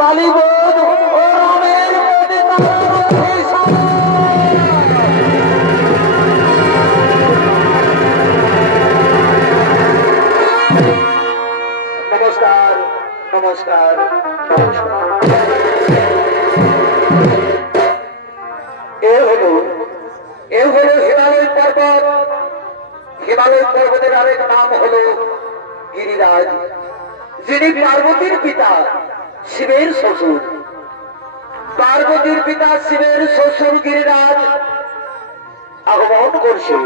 বালিবোধ ও রামের নমস্কার নমস্কার নমস্কার। এ হলো হিমালয় পর্বত। হিমালয় পর্বতের আরেক নাম হলো গিরিরাজ, যিনি পার্বতীর পিতা শিবের শ্বশুর। পার্বতীর পিতা শিবের শ্বশুর গিরিরাজ আগমন করছে।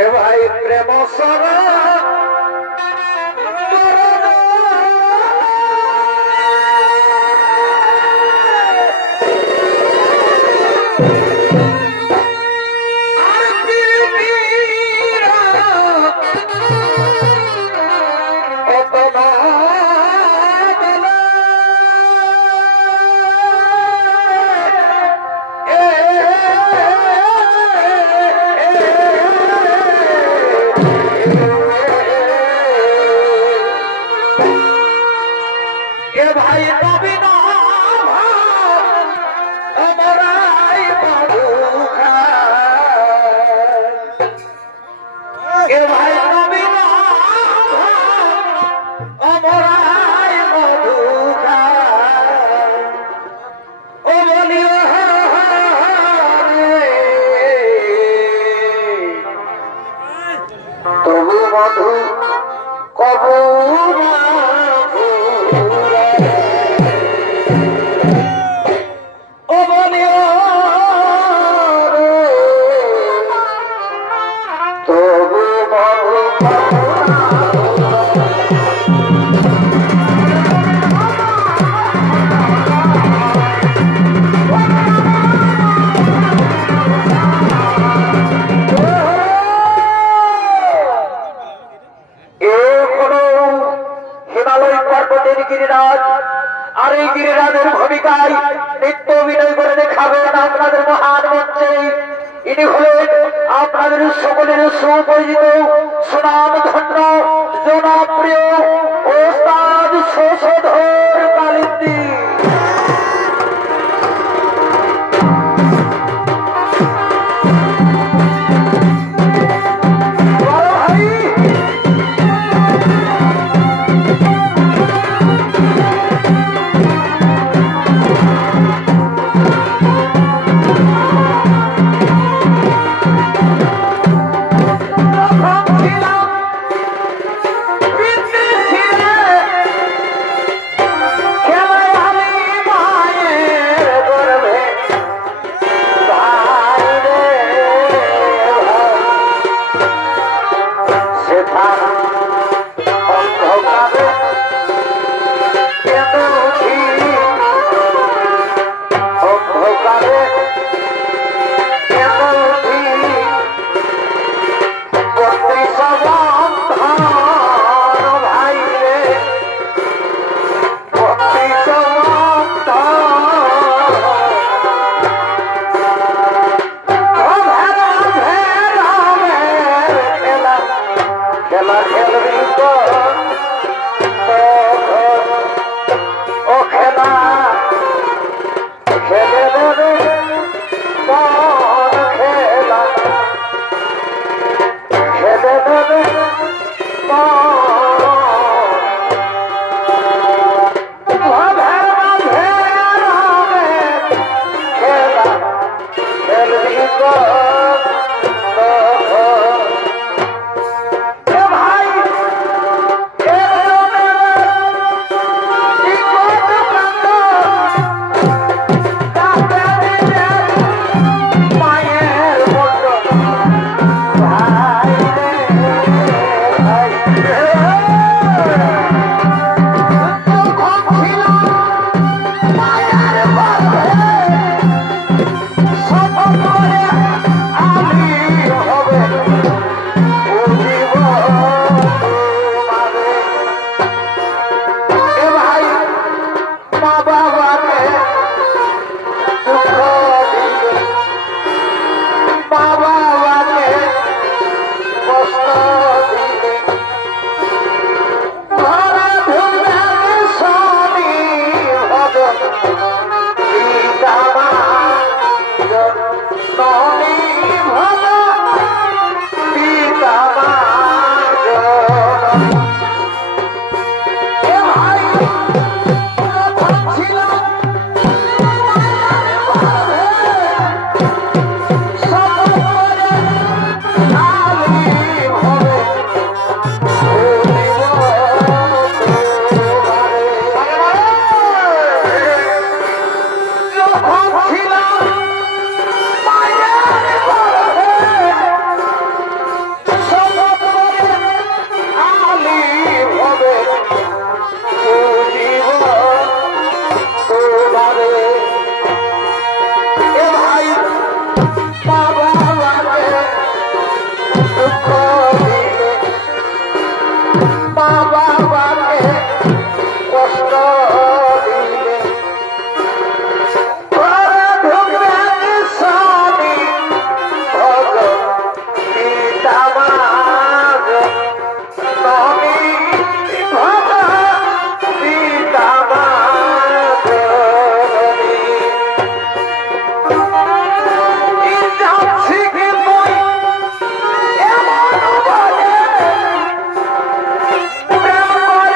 এ ভাই প্রেম সারা গিরিরাজ। আর এই গিরিরাজের ভূমিকায় নৃত্য অভিনয় করে দেখাবেন আপনাদের মহান মঞ্চে। ইনি হলেন আপনাদের সকলের সুপরিচিত সুনামধন্য জনপ্রিয় ওস্তাদ শশধর কালিন্দী। মা বাবাকে কষ্ট দিলে ঘরে ঢুকবেন স্বামী ভগবান পিতা মাগ নমি ভগবান পিতা মাগ যাচ্ছি কি তুই এমন বলে প্রেম করে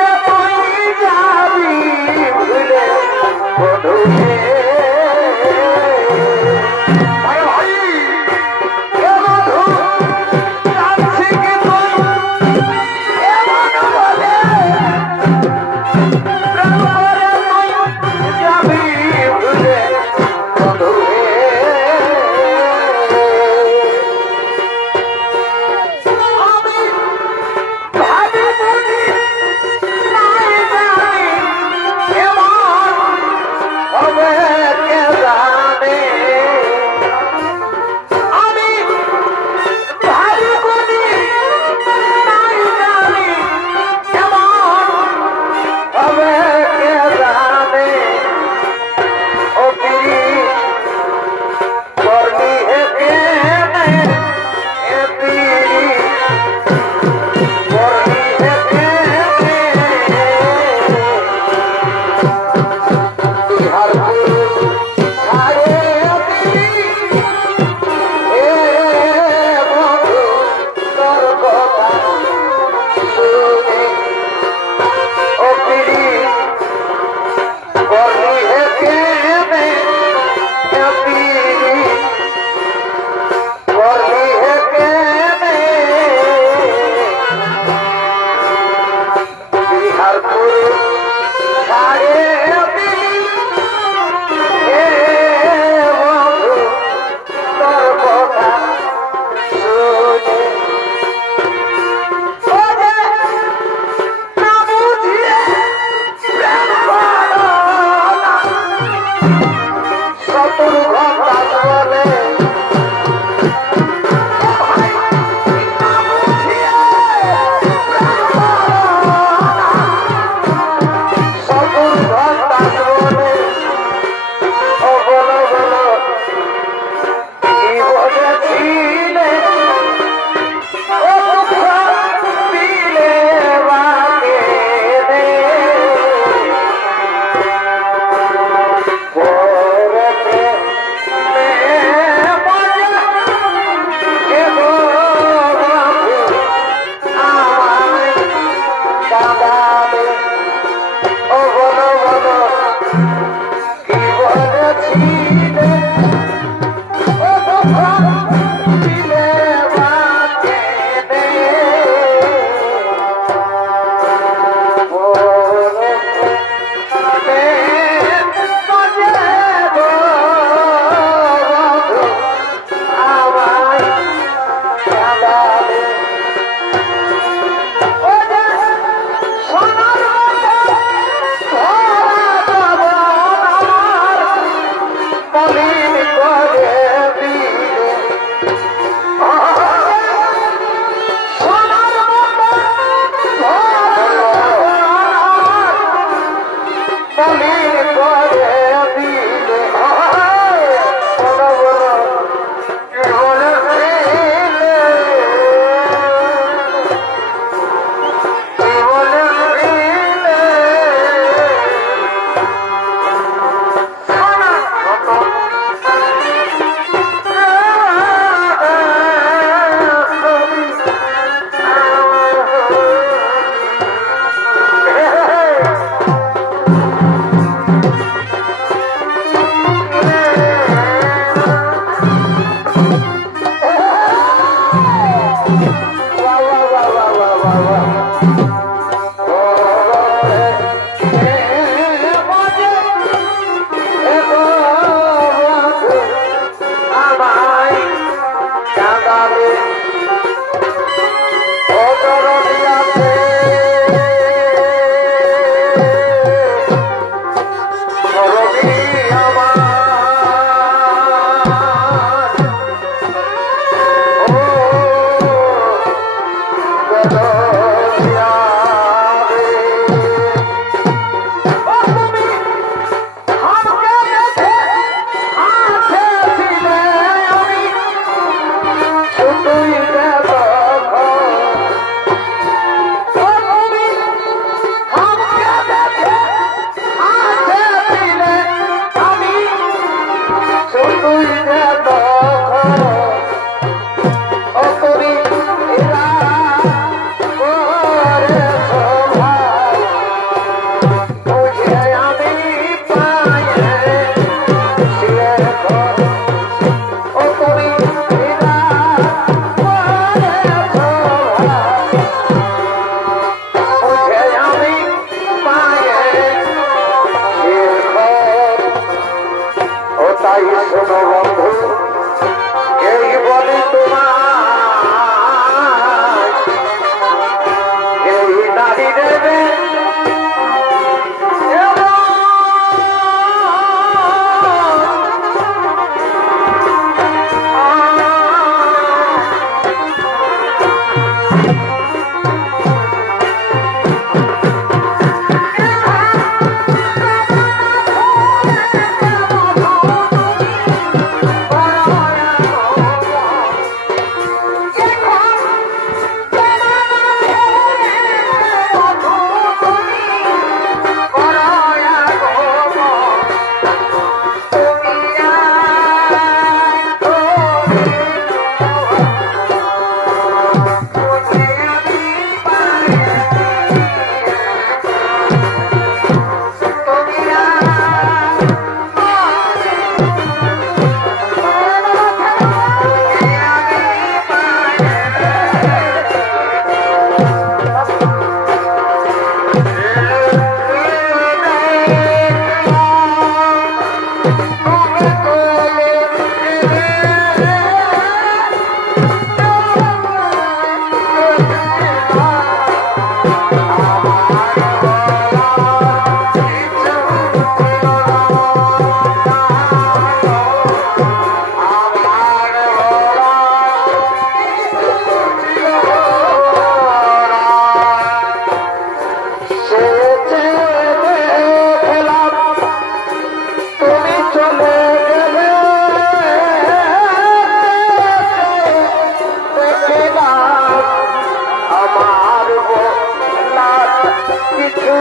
কিছু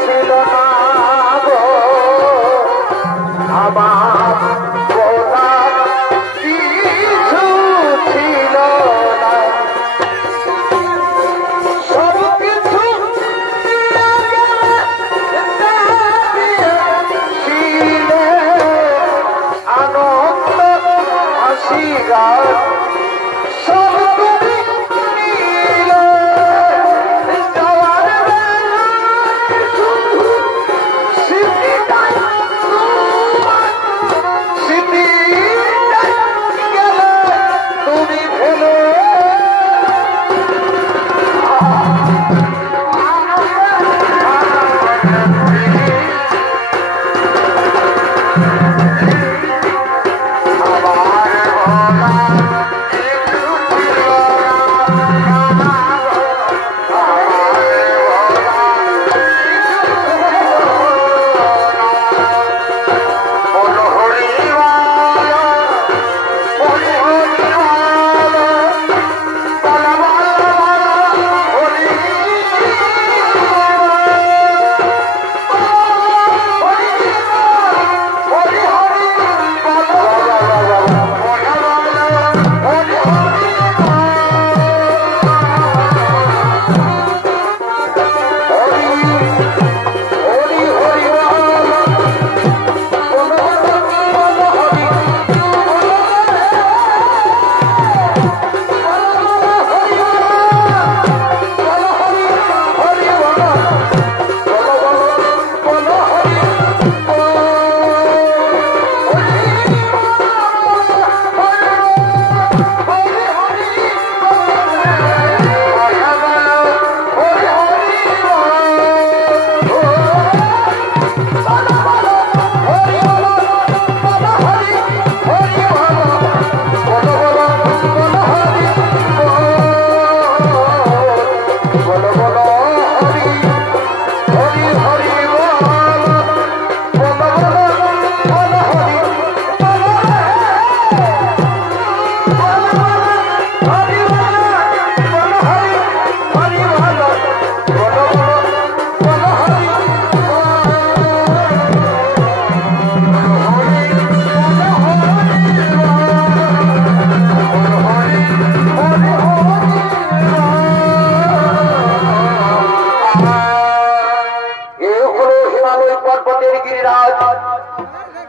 ছিল না গো আমার বলার কিছু ছিল না সব কিছু ছিলে আনন্দ হাসি গান সব তুমি নিলে যাওয়ার বেলা শুধু স্মৃতিটাই স্মৃতিটাই গেলে তুমি ফেলে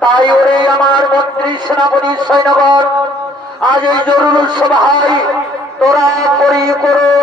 তাই ওরে আমার মন্ত্রী সেনাপতি সৈন্যগণ আজ এই জরুরি সভায় তোরা করি করো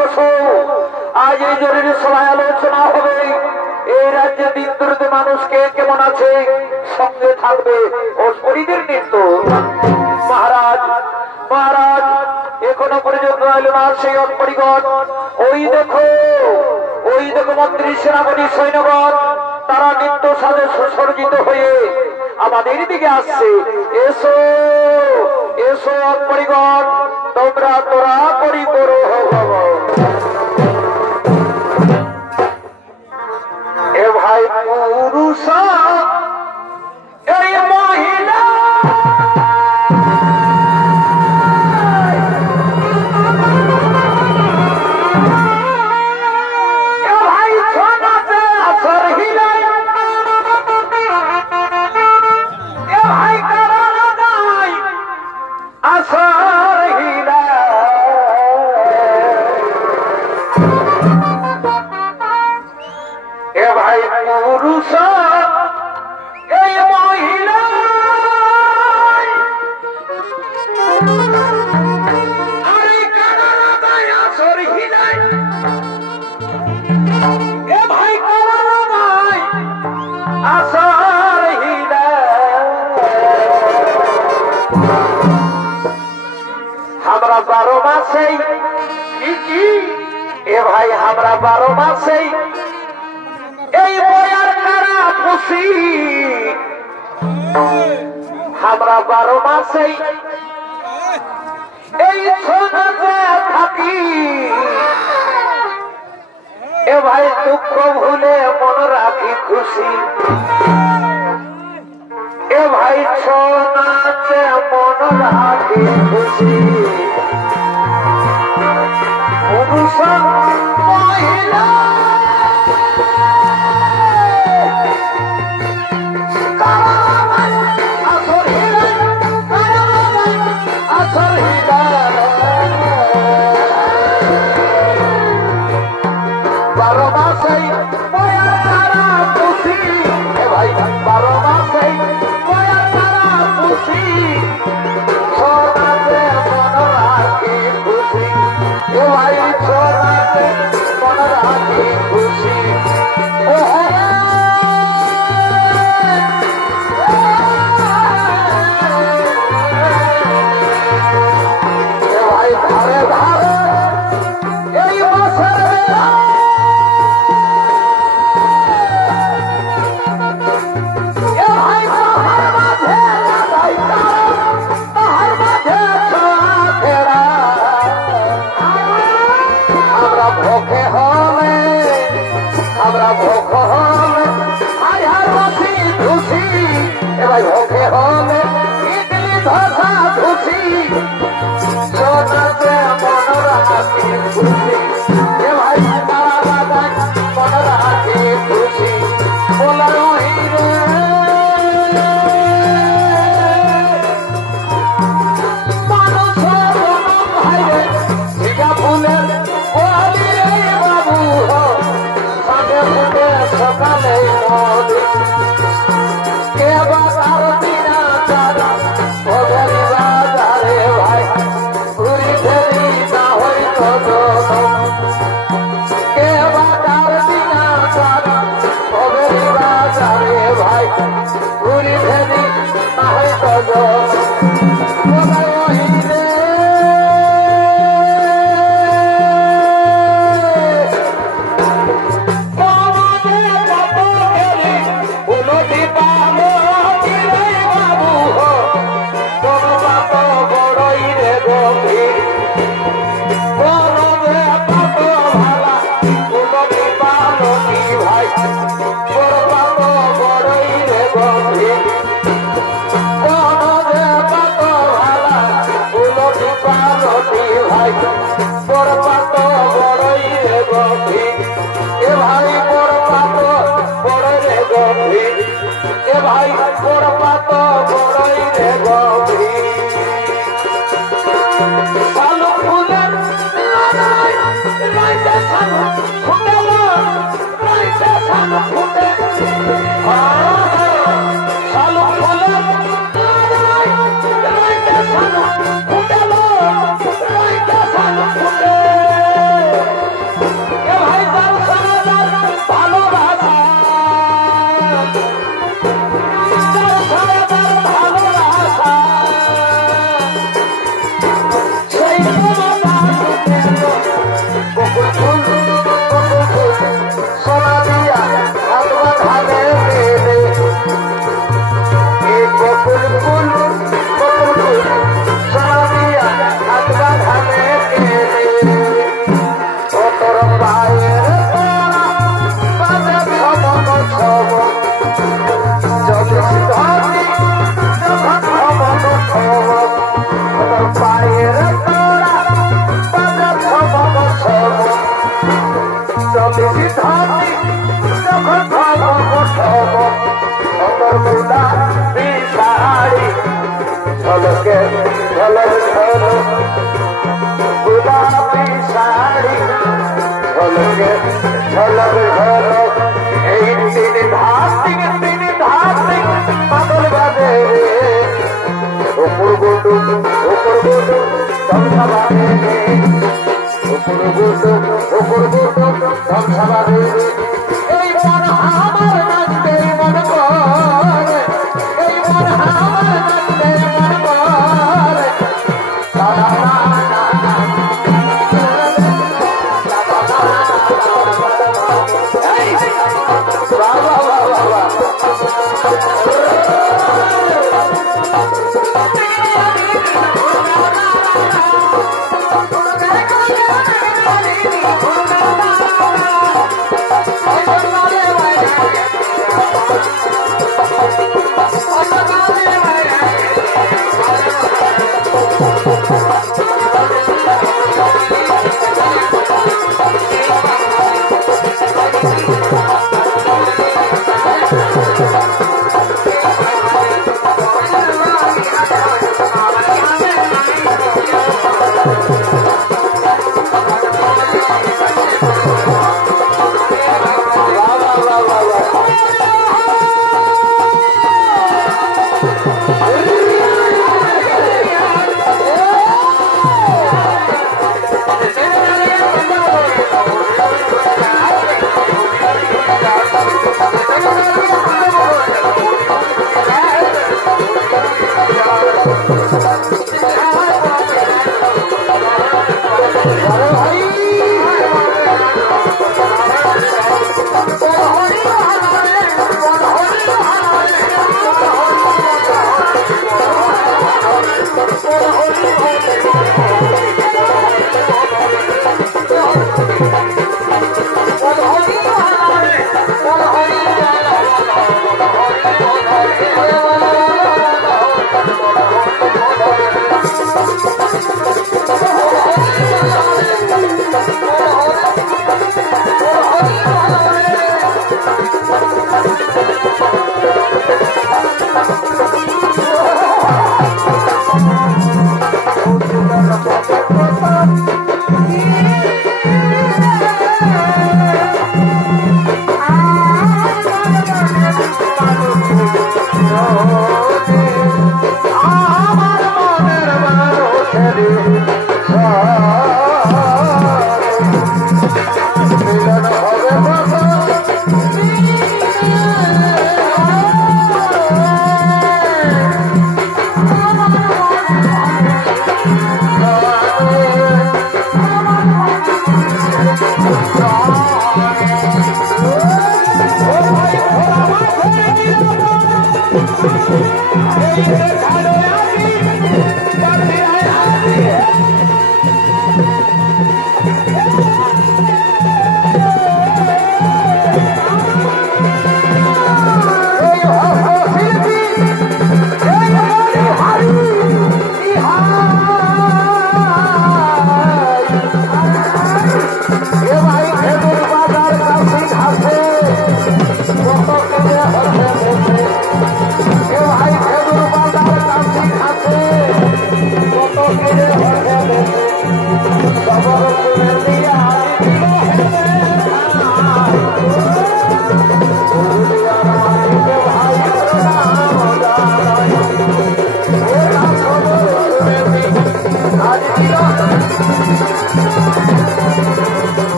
বসো। আজ এই জরুরি সভায় আলোচনা হবে এই রাজ্যে দিন দরিদ্র মানুষকে কেমন আছে, সঙ্গে থাকবে ও শরীরের নৃত্য। মহারাজ মহারাজ এখনো পর্যন্ত এলো না সেই অপরিগণ। ওই দেখো মন্ত্রী সেনাপতি সৈন্যগণ তারা নিত্য সাজে সুসজ্জিত হয়ে আমাদের দিকে আসছে। এসো এসো অপরিগণ, তোমরা তোরা করি করো এ ভাই পুরুষ এই মহিলা बारो मासे भाई हमरा बारो मासे बयार कारा खुशी हमरा बारो मासे থাকি এ ভাই দুঃখ ভুলে মন রাখি খুশি এ ভাই ছোনাচে মন রাখি খুশি পুরুষ মহিলা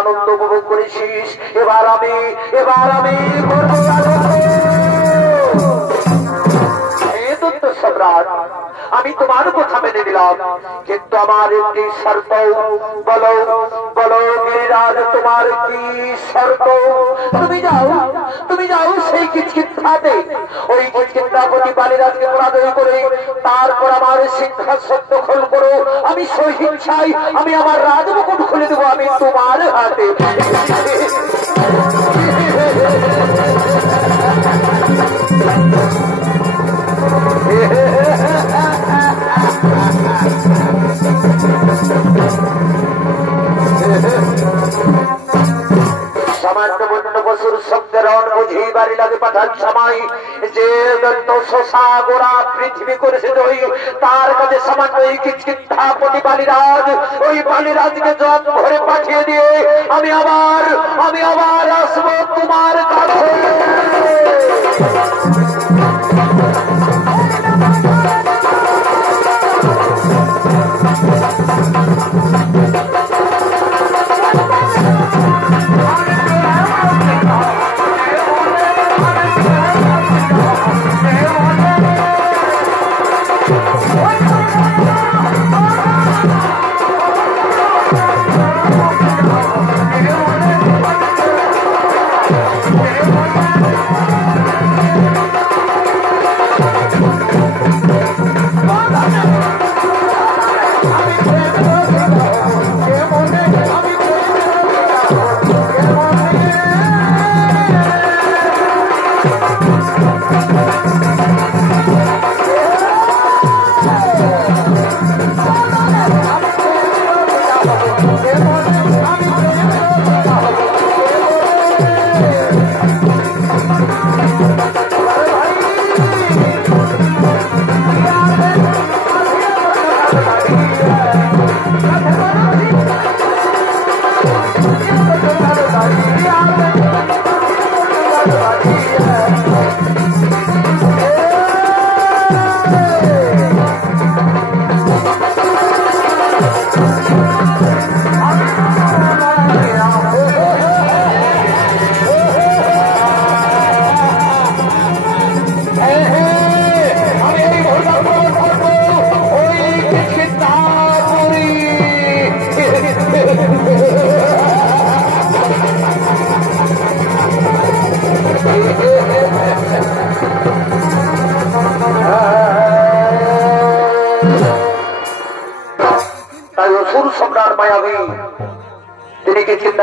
আনন্দ উপভোগ করেছিস। এবার আমি সম্রাট আমি তোমার কথা মেনে নিলাম, কিন্তু আমার একটি শর্ত। বলো বলো গিরিরাজ, তোমার কি শর্ত? তুমি যাও সেই কিচকিন্ধাতে, ওই কিচকিন্ধাপতি বালিরাজকে পরাজয় করে তারপর আমার সিংহাসন দখল করো। আমি সহিংসাই আমি আমার রাজমুকুট খুলে দেবো আমি তোমার হাতে। সামান্য বন্য পশুর শব্দের বুঝেই বাড়ি লাগে পাঠান সময় যে শশা গোড়া পৃথিবী করেছে ওই তার কাছে সামান্য এই কিচকিন্ধাপতি বালিরাজ, ওই বালিরাজকে জল ভরে পাঠিয়ে দিয়ে আমি আবার আসবো তোমার কাছে।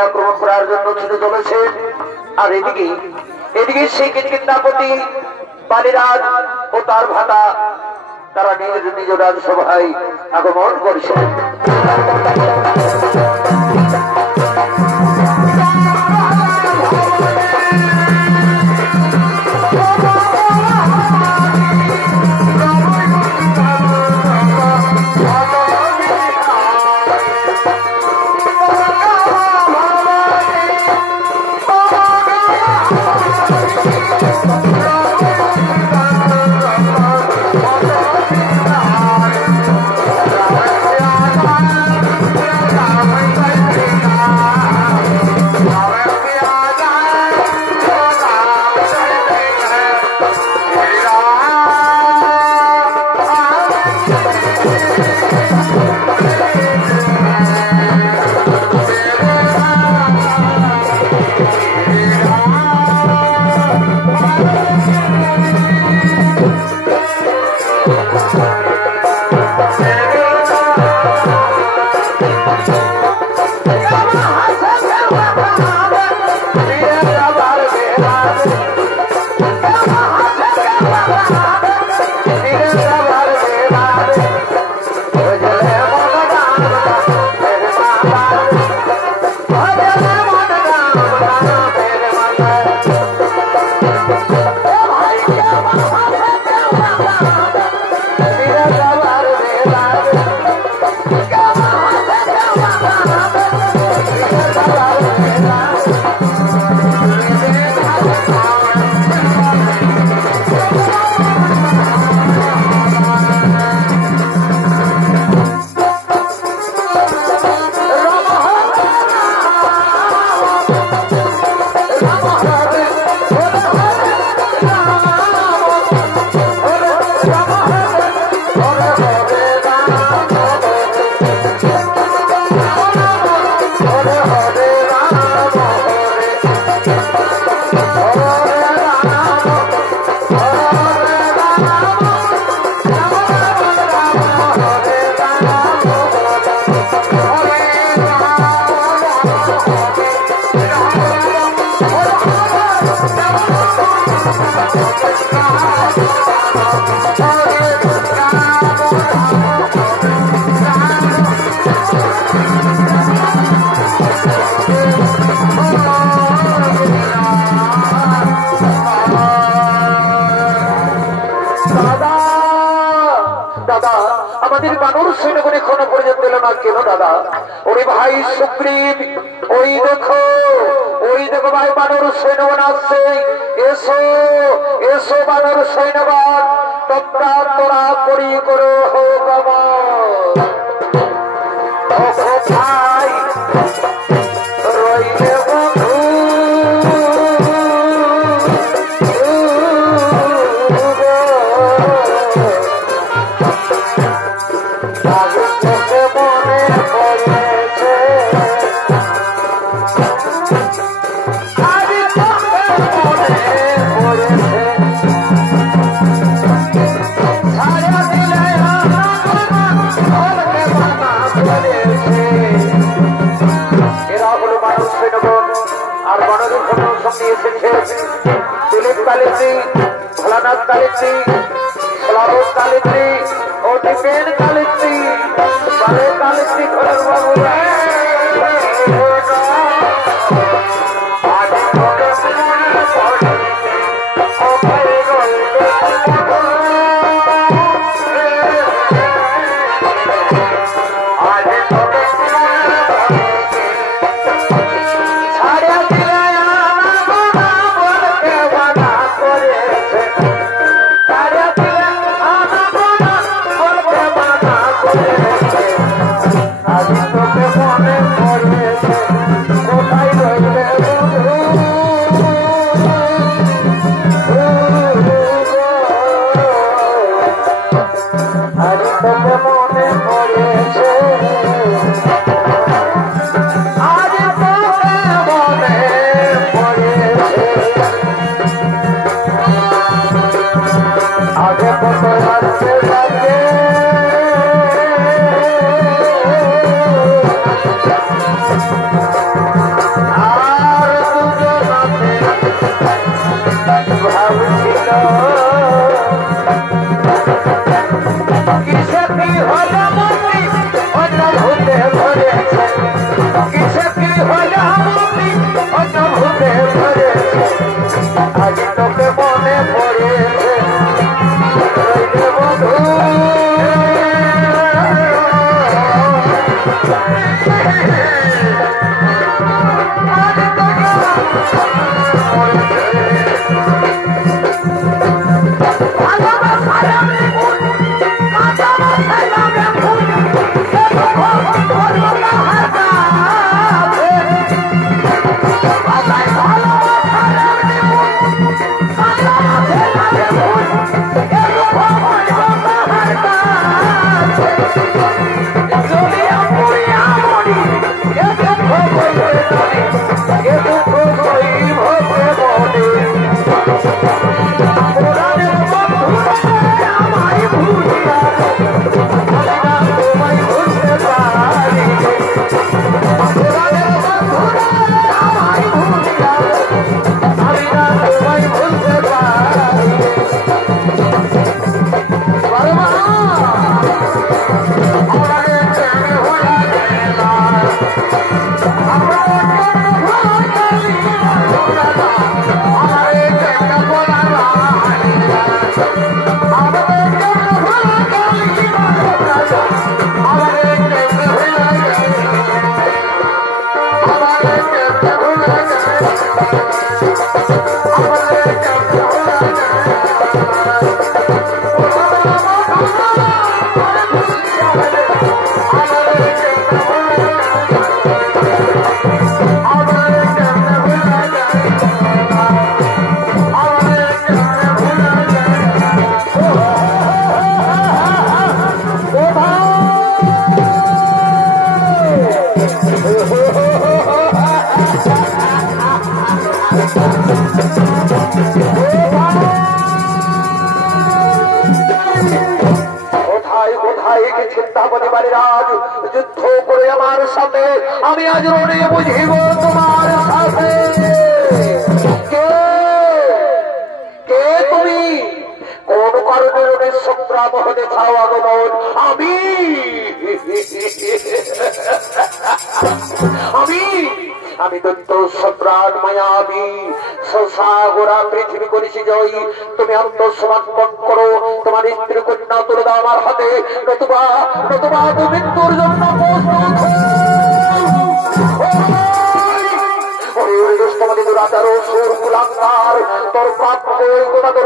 আক্রমণ করার জন্য ছুটে চলেছেন। আর এদিকে সেই কিচকিন্ধাপতি বালিরাজ ও তার ভাতা তারা নিজ রাজসভায় আগমন করেছেন। Bye. দাদা দাদা আমাদের বানর সৈন্যগণ এখনো পর্যন্ত এলো না কেন দাদা? ওরে ভাই সুগ্রীব, ওই দেখো ভাই বানর সৈন্যগণ আসছে। এসো এসো বানর সৈন্যগণ, তোমরা তোরা করি করো হোক ভাই রইলে বন্ধু दिलीप कालिंदी, भोलानाथ कालिंदी, सलावत कालिंदी और दीपेन कालिंदी, बाले कालिंदी खरर बाबू যুদ্ধ করে আমার সাথে আমি আজ রণে বুঝিব তোমার সাথে কে তুমি কোন কারণে রণের সংগ্রাম হতে চাও আগমন আমি আমি দৈত্য সম্রাট মায়াবী সাগরা পৃথিবী করেছি জয়। তুমি আত্মসমর্পণ করো, তোমার স্ত্রী কন্যা তুলে দাও আমার হাতে, নতুবা তুমি মৃত্যুর জন্য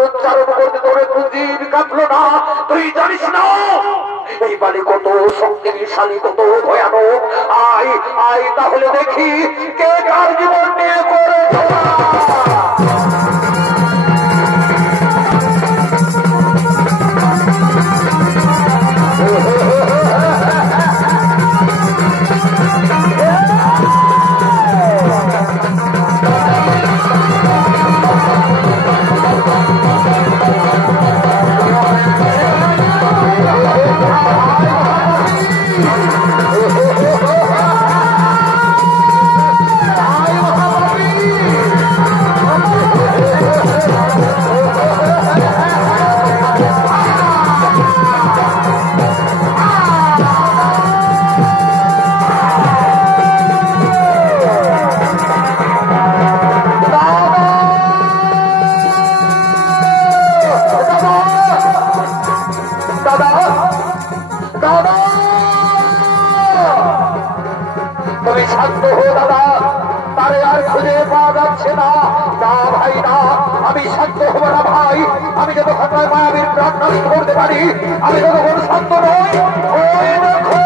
উচ্চারণ করতে তোরে পুঁজির কাটলো না। তুই জানিস না এই বাড়ি কত শক্তিশালী, কত ভয়ানক। আয় আয় তাহলে দেখি কে কার জীবন নিয়ে করে। তুমি শান্ত হো দাদা, তারে আর খুঁজে পাওয়া যাচ্ছে না। না ভাই না, আমি শান্ত হবো না ভাই। আমি যতক্ষণ নয় মায়াবীর প্রাণ নষ্ট করতে পারি, আমি যতক্ষণ শান্ত নই। ওই দেখো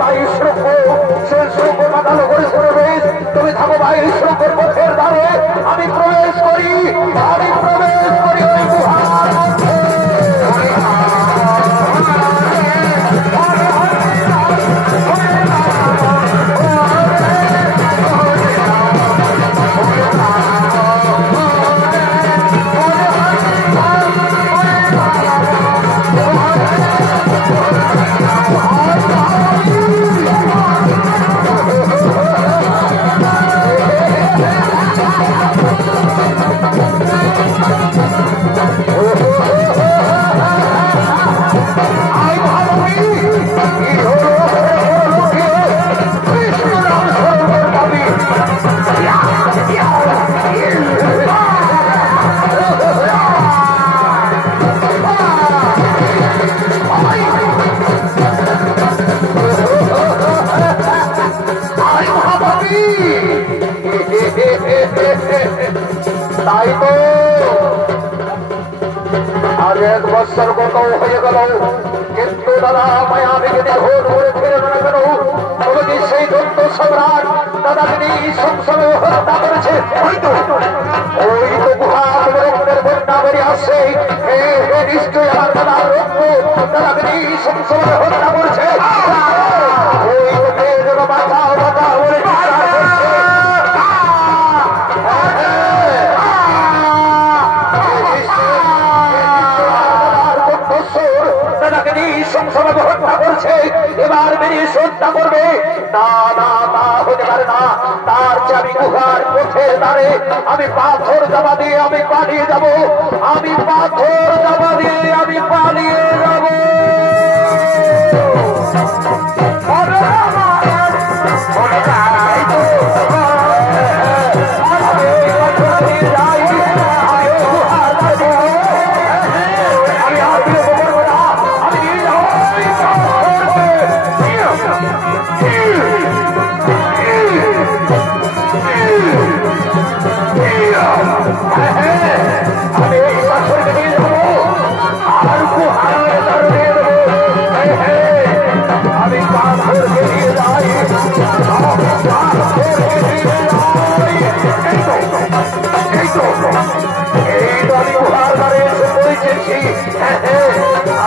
ভাই শ্রুঙ্গ, সে শ্রুঙ্গ মাতালো করে প্রবেশ। তুমি থাকো ভাই শ্রুঙ্গের পথের দ্বারে, আমি প্রবেশ করি, আমি প্রবেশ করি ওই গুহার মধ্যে। তাই তো আজ 1 বছর কত হয়ে গেল, কিন্তু দাদা মায়াবীকে নিধন করে ফিরে না কেন? তবে কি সেই দৈত্য সম্রাট দাদাকে সংসারে হত্যা করেছে? ওই তো গুহা রক্তের বন্যা বেরিয়ে আসছে। নিশ্চয়ই আমার দাদার রক্ত দাদাকে সংসারে হত্যা করেছে। ওই তো বাঁচাও বাঁচাও বলে হত্যা করছে। এবার বেরিয়ে হত্যা করবে। না না তা হতে পারে না। তার চেয়ে আমি গুহার পথের দ্বারে আমি পাথর জমা দিয়ে আমি পালিয়ে যাব। আমি পাথর জমা দিয়ে আমি পালিয়ে যাব।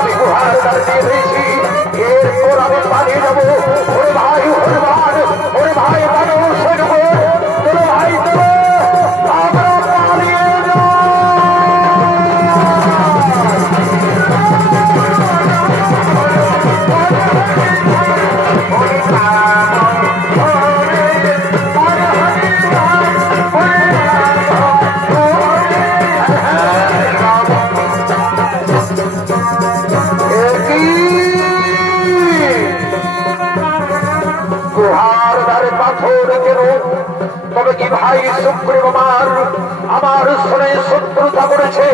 আমি গুহার দ্বারে দিয়ে দিয়েছি। এরপর আমি পালিয়ে যাবো। ওরে ভাই হনুমান, ওরে ভাই মানব সৈন্য, তোর ভাই তোর আমরা পালিয়ে যাও। ভাই সুগ্রীব আমার শুনে শত্রুতা করেছে,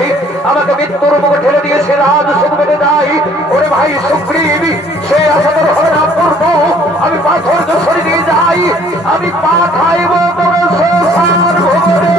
আমাকে মৃত্যুর মুখে ঠেলে দিয়েছে, রাজ সুখে যাই। ওরে ভাই সুগ্রীব, সে আশাদের হবে না পূর্ব, আমি পাথর সরে দিয়ে যাই, আমি পাঠাইব তোর সংসার ভবনে।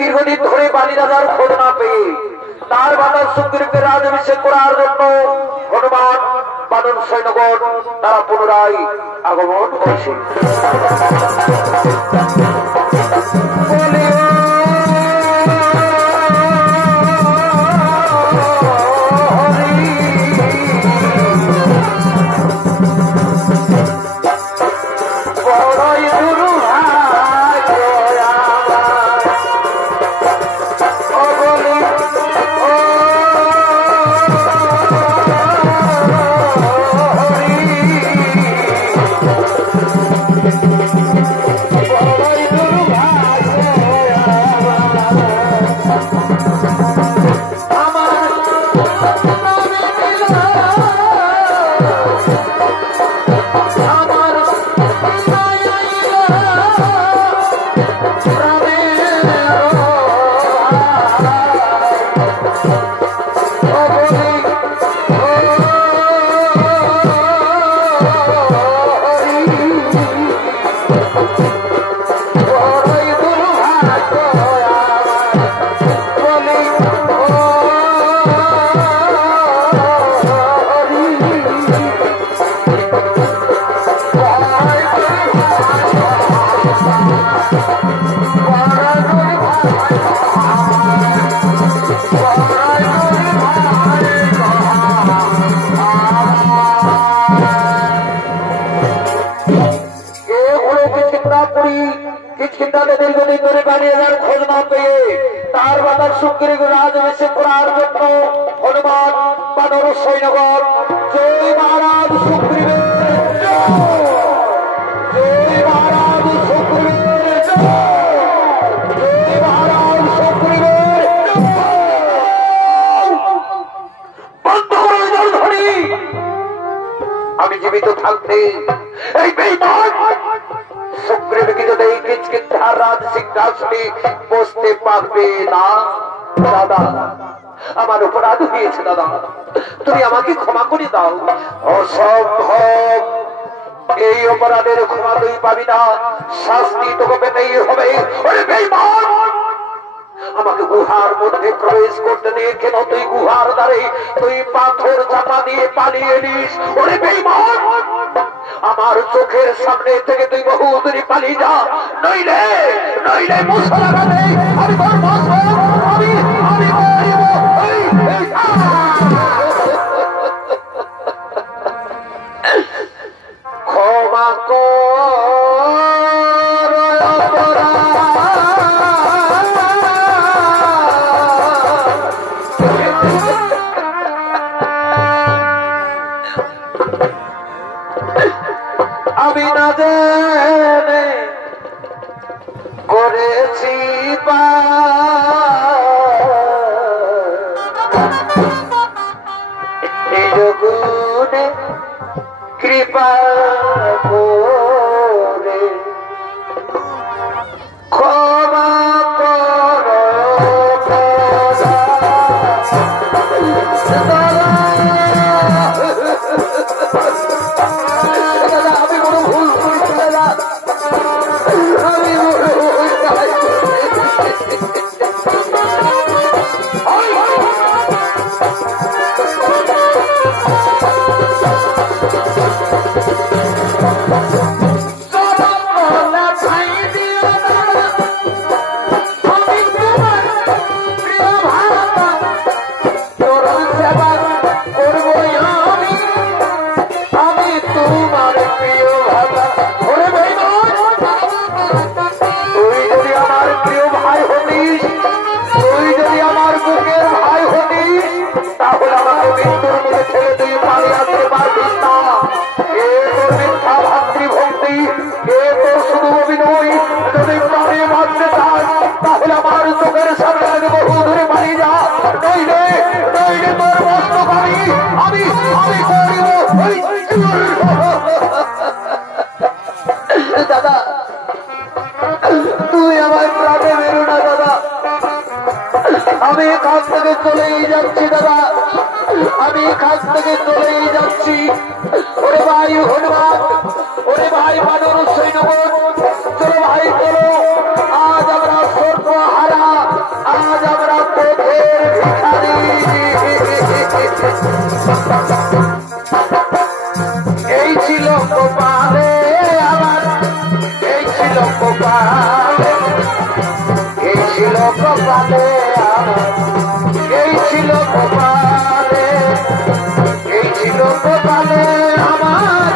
দীর্ঘদিন ধরে বালি রাজার খোঁজ না পেয়ে তার বাবা সুগ্রীবকে রাজাভিষেক করার জন্য হনুমান বানর সৈন্যগণ তারা পুনরায় আগমন করেছে। সুগ্রীব রাজাভিষেক করার জন্য হনুমান বানর সৈন্যগণ জয় মহারাজ সুগ্রীবের জয় মহারাজ সুগ্রীবের জয় মহারাজ সুগ্রীবের বন্ধ করে জলধ্বনি। আমি জীবিত থাকতে এই বেঈমান সুগ্রীবকে যদি এই কিচকিন্ধার রাজ সিংহাসনে বসতে পারবে না। দাদা আমার অপরাধ হয়েছে, দাদা তুমি আমাকে ক্ষমা করে দাও। অসম্ভব, এই অপরাধের ক্ষমা তুই পাবি না, শাস্তি তোকে পেতেই হবে। আমাকে গুহার মধ্যে প্রবেশ করতে দিয়ে কেন তুই গুহার দ্বারে তুই পাথর চাপা দিয়ে পালিয়ে এলিস? ওরে বেঈমান, আমার চোখের সামনে থেকে তুই বহু দূরে পালিয়ে যা, নইলে নইলে মুসলমানে আমি ক্ষমা কর আমি না জেনে করেছি গুণে কৃপা করে ক্ষমা কর। আমি কোনো ভুল করছি না, আমি তোমার প্রিয় ভাতা। ওরে ভাই তুই যদি আমার প্রিয় ভাই হতিস, তুই যদি আমার বুকের ভাই হতিস, তাহলে আমাকে মৃত্যুর মুখে ছেড়ে তুই পালিয়ে আসতে পারতিস না। এ তোর মিথ্যা ভাতৃভক্তি, এ তোর শুধু অভিনয়। যদি প্রাণে বাঁচতে চাস তাহলে আমার চোখের সামনে বহু দূরে পালিয়ে যা, নইলে নইলে তোর মস্তক আমি করিব। দাদা তুই আমার প্রাণে বেরো না দাদা, আমি এখান থেকে চলেই যাচ্ছি দাদা, আমি এখান থেকে চলেই যাচ্ছি। ওরে ভাই হনুমান, ওরে ভাই বানর সৈন্যগণ, চলো ভাই চলো, আজ আমরা সর্বহারা, আজ আমরা পথের ভিখারি। এই ছিল কপালে আমার, এই ছিল কপালে, এই ছিল কপালে আমার, এই ছিল কপালে, এই ছিল কপালে আমার,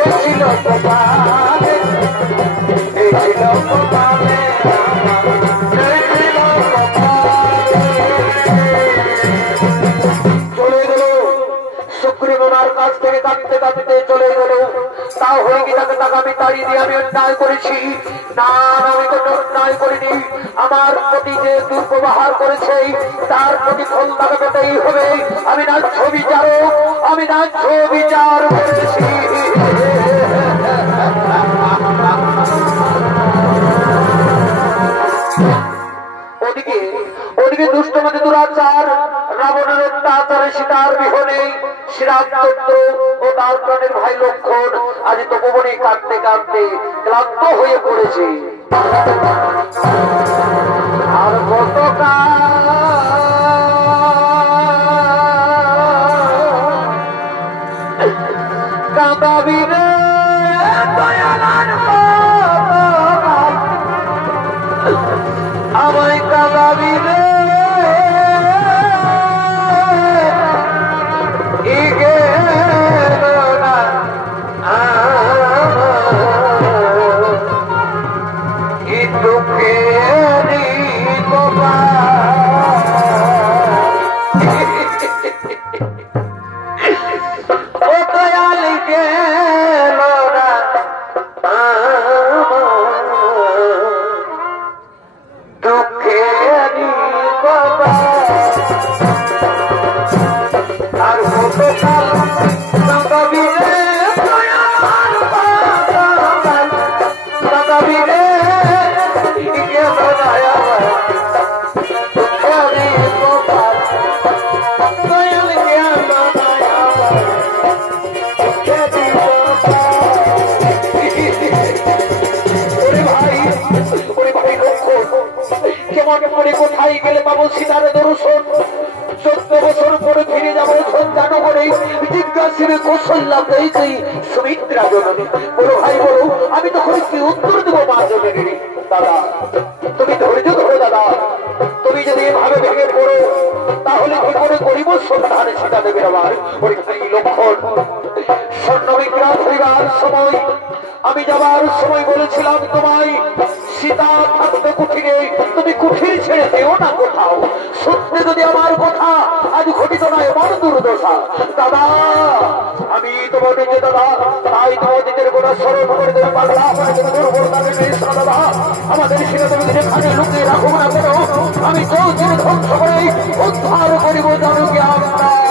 এই ছিল কপালে, এই ছিল কপালে আমার, এই ছিল কপালে। চলে গেল সুগ্রীব ওনার কাছ থেকে কাঁদতে কাঁদতে চলে গেল। তাও হয়ে গিয়ে তাকে টাকা আমি তাড়িয়ে দিয়ে আমি অন্যায় করেছি। না আমি কোনো অন্যায় করিনি, আমার প্রতি যে দুর্ব্যবহার করেছে তার প্রতিফল তাকে পেতেই হবে। আমি ন্যায্য বিচারক, আমি ন্যায্য বিচার করেছি। ওদিকে ওদিকে দুষ্টমতি দুরাচার, রাবণের অত্যাচারে সীতার বিহনে শ্রীরামচন্দ্র ও তার প্রাণের ভাই লক্ষ্মণ আজ তপবনে কাঁদতে কাঁদতে ক্লান্ত হয়ে পড়েছে। আর কত কাঁদাবি রে দয়ালার আমায় কাঁদাবি রে কোথায় গেলে পাবো সীতার দর্শন? 14 বছর পরে ফিরে যাবো সন্তানগরে, জিজ্ঞাসিবে কৌশল্যা পেয়েছি সুমিত্রা জননী। বলো ভাই বলো, আমি তখন কি উত্তর দেবো মা জননী? দাদা তুমি ধৈর্য ধরো দাদা, তুমি যদি এভাবে ভেঙে পড়ো তাহলে কি করে করিব সন্ধানে সীতা দেবের আমার? ওই ভাই লক্ষণ স্বর্ণ বিক্রান্ত হইবার সময়, আমি যাবার সময় বলেছিলাম তোমায় সীতা থাকবে কুঠিরে, তুমি কুঠির ছেড়ে দেও না কোথাও। সত্যি যদি আমার কথা আজ ঘটিত না এমন দুর্দশা দাদা, আমি তোমার নিজে দাদা, তাই তোমার নিজের গোটা স্মরণ করে দেবে পাগলা দাদা। আমাদের সেটা তুমি যেখানে লুকিয়ে রাখবো না কেন, আমি চৌচির ধ্বংস করে উদ্ধার করিব জানুকে আপনার।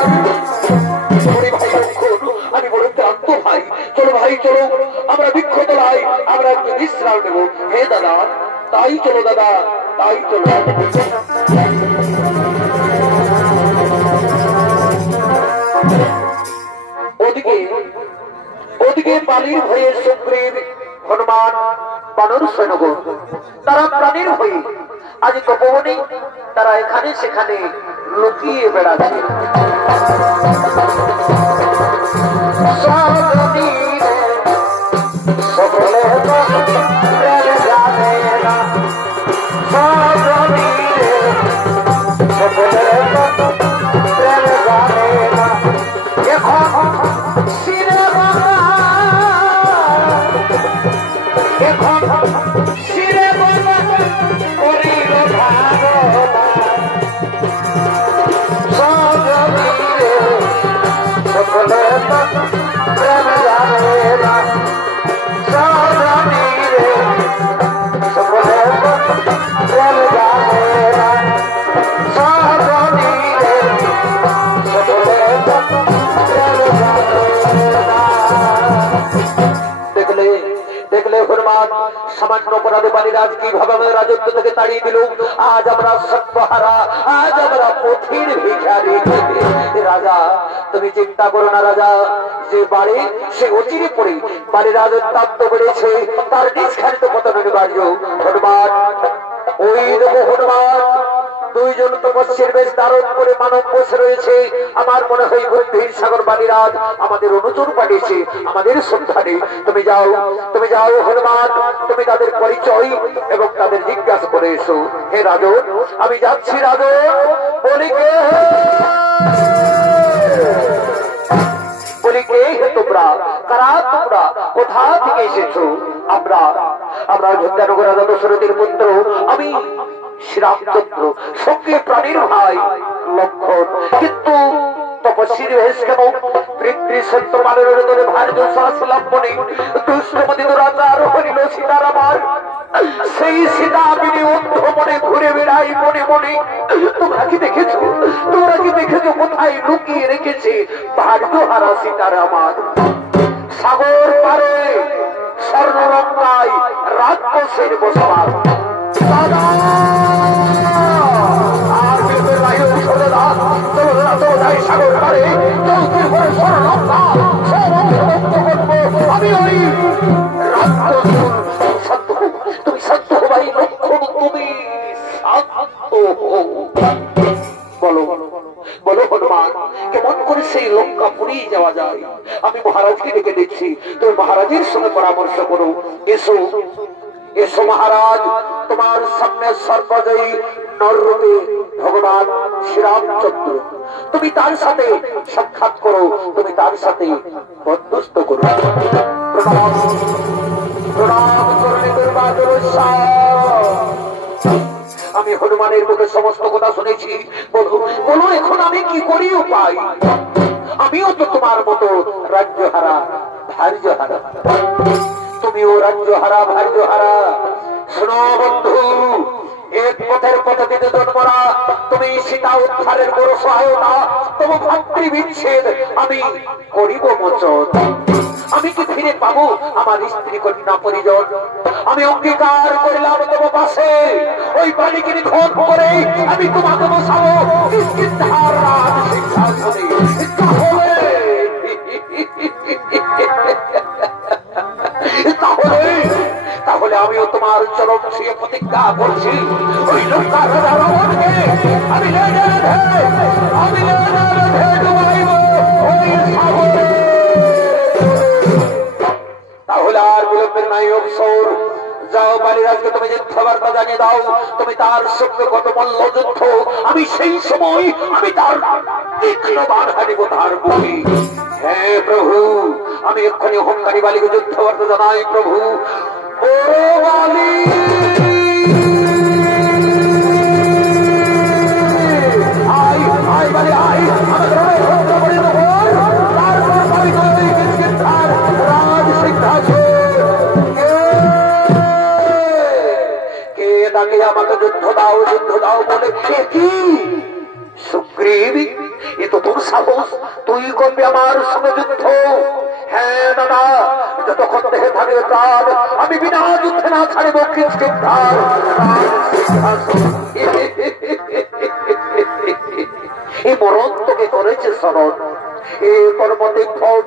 আমি বলে ক্লান্ত ভাই, চলো ভাই চলো, আমরা বৃক্ষতলায় আমরা একটু বিশ্রাম নেব। হে দাদা তাই চলো দাদা, তাই চলো। ওদিকে ওদিকে বালির ভয়ে সুগ্রীব, হনুমান, বানর সৈন্যগণ তারা প্রাণীর ভয়ে আজ তপবনে তারা এখানে সেখানে লুকিয়ে বেড়াচ্ছে। এখন সামান্য অপরাধে বালিরাজ কিভাবে রাজত্ব থেকে তাড়িয়ে দিল। আজ আমরা সর্বহারা, আজ আমরা পথির ভিখারি। রাজা তুমি চিন্তা করো না রাজা, যে বাড়ি সে অচিরে পড়ে বালিরাজের তাপ্ত বেড়েছে, তার নিষ্কারিত পতন অনিবার্য। হনুমান, ওই দেখো হনুমান, দুইজন তপস্যের বেশ ধারণ করে মানব বসে রয়েছে। আমার মনে হয় বুদ্ধির সাগর বালিরাজ আমাদের অনুচর পাঠিয়েছে, আমাদের সন্ধানে। তুমি যাও, তুমি যাও হনুমান, তুমি তাদের পরিচয় এবং তাদের জিজ্ঞাসা করে এসো। হে রাজন, আমি যাচ্ছি রাজন। বলি কে হে তোমরা, কারা তোমরা, কোথা থেকে এসেছো? আমরা অযোধ্যানগর রাজা দশরথের পুত্র, আমি শ্রীরামচন্দ্র, সঙ্গে প্রাণীর ভাই লক্ষণ। কিন্তু তপস্বীর বেশ কেন? পিতৃসত্য মানের ধরে ভার্য সহস্রলম্বনে দুষ্টমতি দুরাচার হরিল সীতার আমার। সেই সীতা বিনি অন্ধ মনে ঘুরে বেড়াই মনে মনে। তোমরা কি দেখেছো, তোমরা কি দেখেছো কোথায় লুকিয়ে রেখেছে ভার্য হারা সীতার আমার? সাগর পারে স্বর্ণরঙ্গায় রাক্ষসের বসবাস। আর বেদের বাইরে সরেদা সাগর পারে আমি ওই তুমি সত্য ভাই লক্ষণ, তুমি বলো বলো হনুমান, কেমন করে সেই লঙ্কা পুড়িয়ে যাওয়া যায়? আমি মহারাজকে ডেকে দেখছি, তুমি মহারাজের সঙ্গে পরামর্শ করো। এসো এসো মহারাজ, তোমার সামনে সর্বজয়ী নররূপে ভগবান শ্রীরামচন্দ্র। তুমি তার সাথে সাক্ষাৎ করো, তুমি তার সাথে বন্ধুস্থ করো। প্রণাম প্রণাম করলে আমি হনুমানের মুখে সমস্ত কথা শুনেছি। বলো বলো, এখন আমি কি করি উপায়? আমিও তো তোমার মতো রাজ্যহারা ভার্যহারা, তুমিও রাজ্যহারা ভার্যহারা। শোনো বন্ধু, এক পথের পদ্ধতিতে জন্মরা, তুমি সীতা উদ্ধারের বড় সহায়তা, তবু ভাতৃ বিচ্ছেদ আমি করিব মোচন। আমি কি ফিরে পাবো আমার স্ত্রী কন্যা পরিজন? আমি অঙ্গীকার করলাম তোমার পাশে, ওই বাড়িকে নিধন করে আমি তোমাকে বসাবো কিষ্কিন্ধার রাজ সিংহাসনে। তাহলে আমিও তোমার চরম সে প্রতিজ্ঞা করছি, ওই লঙ্কার রাজা রাবণকে আমি তাহলে আর বিলম্বের নাই অবসর। যাও বালিরাজকে তুমি যুদ্ধবার্তা জানিয়ে দাও, তুমি তার সঙ্গে কত মল্ল যুদ্ধ, আমি সেই সময় আমি তার তীক্ষ্ণ বাণ হারিব তার বুকে। হ্যাঁ প্রভু, আমি এক্ষুনি অহংকারী বালিকে যুদ্ধবার্তা জানাই। প্রভু ও বালি, আমাকে যুদ্ধ দাও যুদ্ধ দাও বলে কি? সুগ্রীব, এ তো তোর সাহস, তুই করবি আমার সঙ্গে যুদ্ধ? হ্যাঁ দাদা, যতক্ষণ দেখে থাকে প্রাণ আমি বিনা যুদ্ধে না ছাড়িব কিষ্কিন্ধার এই মরণ তোকে করেছে স্মরণ, এ কর্মতে ফল।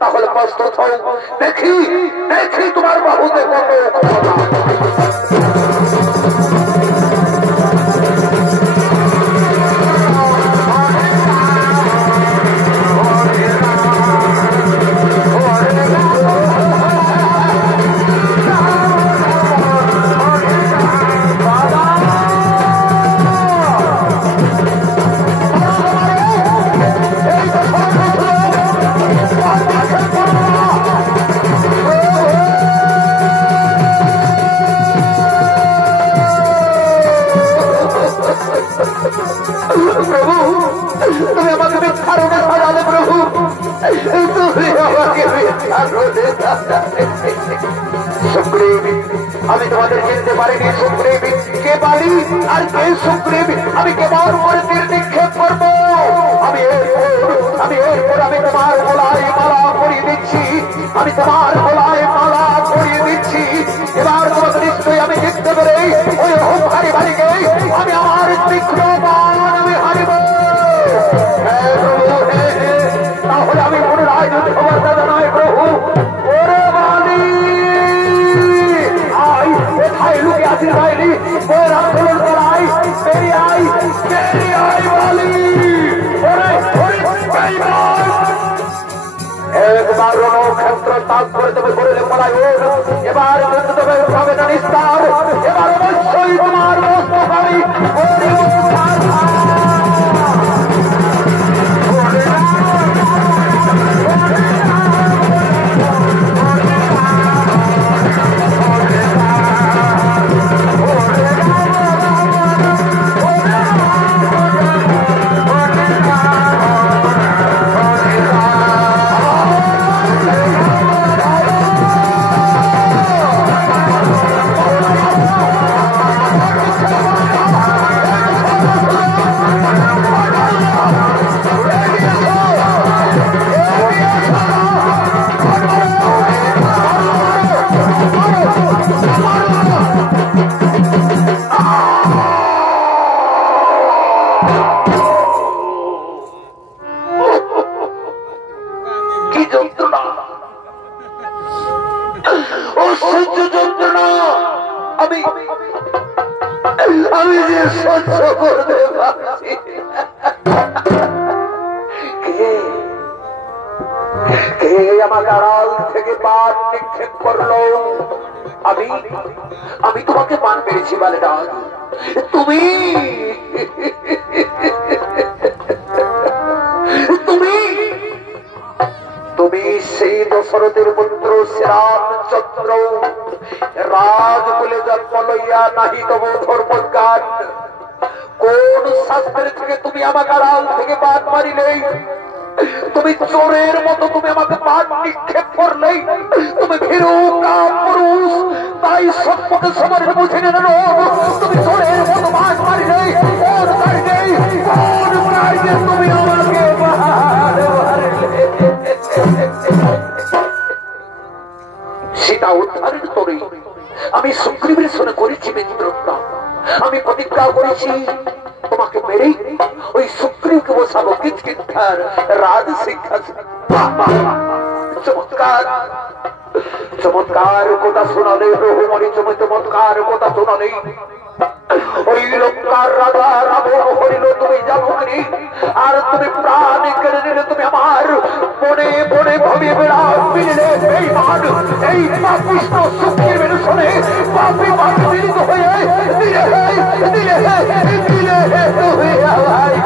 তাহলে প্রস্তুত হও, দেখি দেখি তোমার বাহুতে কত ক্ষমতা। সুগ্রীব, আমি তোমাদের চিনতে পারিনি। সুগ্রীব কে বালি আর কে সুগ্রীব আমি কেমন করে তীর নিক্ষেপ করবো? আমি এরপর আমি তোমার গলায় মালা পরিয়ে দিচ্ছি। আমি তোমার গলায় মালা পরিয়ে দিচ্ছি। এবার তোমাকে নিশ্চয়ই আমি জিততে পেরে ওই অহংকারী বালিকে আমি আমার তীক্ষ্ণ বাণ আমি হারিব। তাহলে আমি পুনরায় যুদ্ধ করতে জানাই প্রভু। ওরে বালি আই কোথায় লুকে আছিস বাইলি? ওর আন্দোলন করাই বেরিয়ে আই, বেরিয়ে আই বালি। ওরে একবার রণক্ষেত্র তাক করে দেবে করলে বলাই ওর। এবার যুদ্ধ দেবে হবে না নিস্তার। এবার অবশ্যই তোমার মস্তক আমি আমি তোমাকে পান পেরেছি বালেটা। তুমি তুমি তুমি সেই দশরথের পুত্র শ্রীরামচন্দ্র। রাজকুলে জন্ম লইয়া নাহি তব ধর্মজ্ঞান। কোন শাস্ত্রের থেকে তুমি আমাকে আড়াল থেকে বাদ মারিলেই? তুমি চোরের মতো তুমি আমাকে বাদ নিক্ষেপ করলেই? তুমি ভীরু কাপুরুষ, তাই সত্যকে সবার বুঝে নেন। তুমি চোরের মতো বাদ মারিলেই কোন কারণেই তুমি আমাকে সীতা উদ্ধারের তোরে আমি সুগ্রীবের সঙ্গে করেছি মিত্রতা। আমি প্রতিজ্ঞা করেছি তোমাকে মেরেই ওই সুগ্রীবকে বসাবো কিৎকিৎকার রাজ শিক্ষা। চমৎকার চমৎকার কথা শোনালে প্রভুমণি, চমৎকার কথা শোনালে। ওই লঙ্কার রাজা রাবণ হরিল তুমি জামুকরি, আর তুমি প্রাণ কেড়ে নিলে। তুমি আমার বনে বনে ভবে বেড়া মিললে বেঈমান। এই পাপিষ্ঠ সুগ্রীবের শোনে পাপি পাপি মিলিত হয়ে দিলে দিলে দিলে তুমি আমায়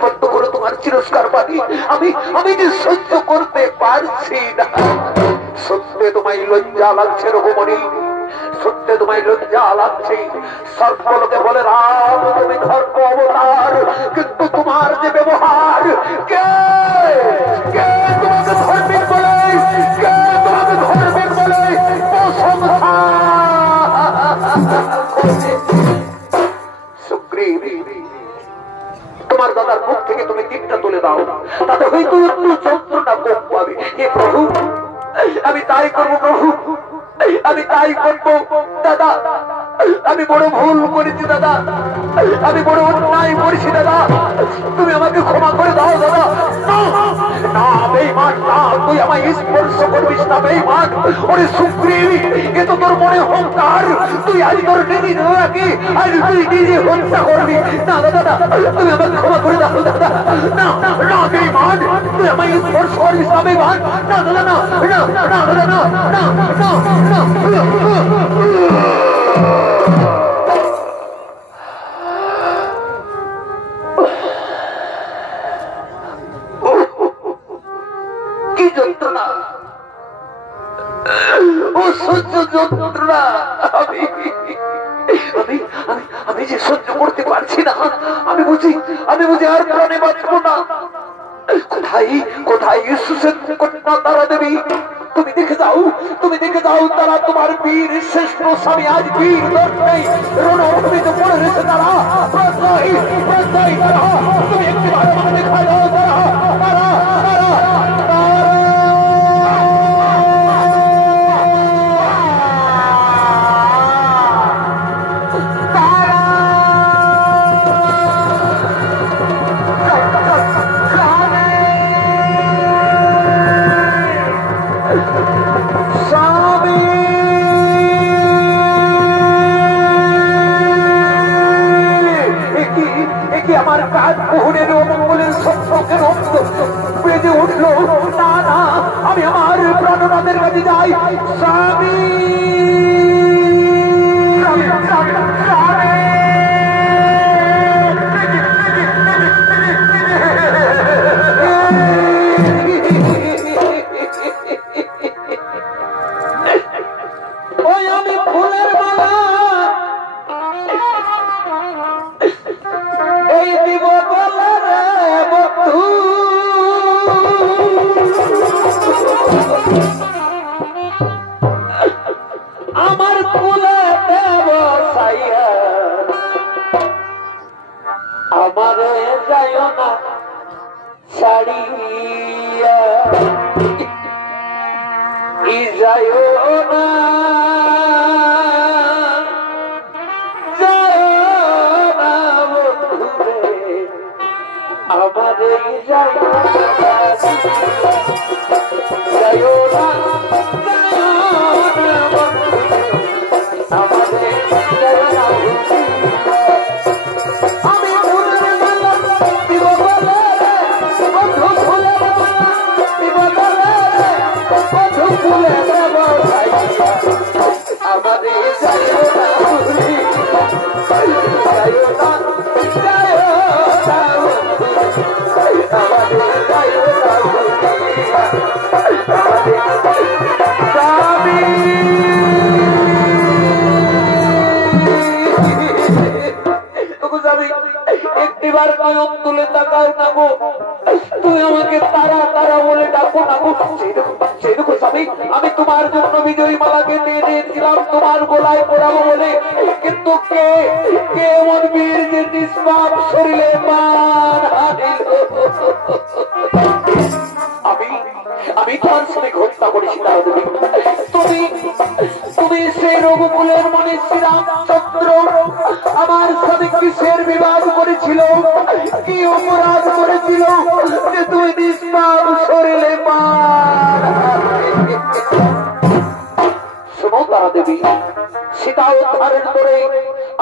বদ্ধ করো তোমার চিরস্কার বাণী। আমি যে সহ্য করতে পারছি না। সত্যি তোমায় লজ্জা লাগছে রঘুমণি, সত্যি তোমায় লজ্জা লাগছে। সর্বলোকে বলে রাম তুমি ধর্ম অবতার, কিন্তু তোমার যে ব্যবহার, কে কে তোমাকে ধর্মিক বলে, কে তোমাকে ধর্মিক বলে প্রশংসা। সুগ্রীব, তোমার দাদার মুখ থেকে তুমি তীরটা তুলে দাও, তাতে হয়তো একটু যন্ত্রণা কম পাবে। হে প্রভু, আমি তাই করবো প্রভু, আমি তাই করবো। দাদা, আমি বড় ভুল করেছি দাদা, আমি বড় অন্যায় করেছি দাদা, তুমি আমাকে ক্ষমা করে দাও দাদা। না বেঈমান, না, তুই আমায় স্পর্শ করবিস না বেঈমান। ওরে সুগ্রীব, এ তো তোর মনে অহংকার। তুই আজ তোর নিজে রাখি, আজ তুই নিজে হত্যা করবি। না দাদা, তুমি আমাকে ক্ষমা করে দাও দাদা। না না বেঈমান, তুই আমায় স্পর্শ করবিস না বেঈমান। না দাদা, না না না দাদা, না না না না। কি যন্ত্রণা, অসহ্য যন্ত্রণা। আমি আমি যে সহ্য করতে পারছি না, আমি বুঝি আর প্রাণে বাঁচবো না। কোথায় কোথায় ইসুসের কন্যা তারা দেবী, তুমি দেখে যাও তারা তোমার বীর শ্রেষ্ঠ স্বামী আজ বীর দর্শনে রণভূমিতে পড়ে রয়েছে। তারা তুমি একটি ভালো মানে দেখা যাও তারা আমার কাজ বহুনের অমঙ্গলের সত্যকে রক্ত বেজে উঠলো। না না, আমি আমার প্রাণনাথের কাছে যাই। স্বামী ওই আমি ফুলের মালা এই দিব বলে রে বন্ধু, আমার ফুলে দেব সাইয়া, আমারে যাইও না ছাড়িয়া, যাইও না আমাদের যাইও না আমাদের আমি ফুলের মালা দিব বলে বন্ধু, ফুলের মালা দিব বলে বন্ধু, ফুলে দেব আমাদের যাইও না যাইও না একটিবার নয়ন তুলে তাকাও না গো, তুই আমাকে তারা তারা বলে ডাকো না গো। সেই দেখো স্বামী, আমি তোমার জন্য বিজয়ী মালাকে দিয়ে দিয়েছিলাম তোমার গলায় পড়াবো বলে, কিন্তু কে এমন বীর যে নিষ্পাপ শরীরে মান হারিল। আমি তোমার স্বামী হত্যা করেছি। তুমি সেই রঘুকুলের মনে শ্রীরামচন্দ্র আমার স্বামী কিসের বিবাদ করেছিল, কি অপরাধ করেছিল যে তুই নিষ্পাপ শরীরে মান। শোনো তারা দেবী, সীতা উদ্ধারের পরে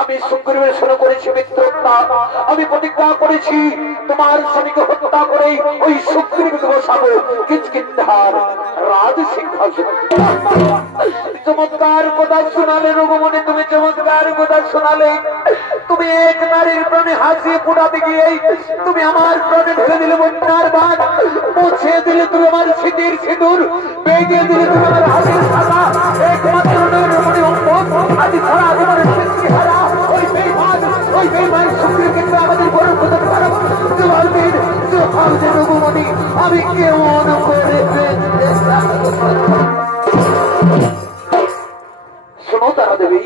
আমি সুগ্রীবের সঙ্গে করেছি মিত্রতা, আমি প্রতিজ্ঞা করেছি তোমার স্বামীকে হত্যা করে ওই সুগ্রীবকে বসাবো কিষ্কিন্ধার রাজ সিংহাসন। চমৎকার কথা শোনালে রঘুমণি, তুমি চমৎকার কথা শোনালে। তুমি এক নারীর প্রাণে হাসিয়ে ফোটাতে গিয়ে তুমি আমার প্রাণে ঢেলে দিলে বন্যার বাঁধ, মুছে দিলে তুমি আমার স্মৃতির সিঁদুর, বেঁধে দিলে তুমি আমার হাতের সাদা একমাত্র রঘুমণি অঙ্গন। আজ সারা জীবনের সৃষ্টি হারা ওই বেইমান সুগ্রীবকে তুমি আমাদের বড় বোঝাতে পারো। তোমার বীর যে রঘুমণি আমি কেমন করে। শোনো তারা দেবী,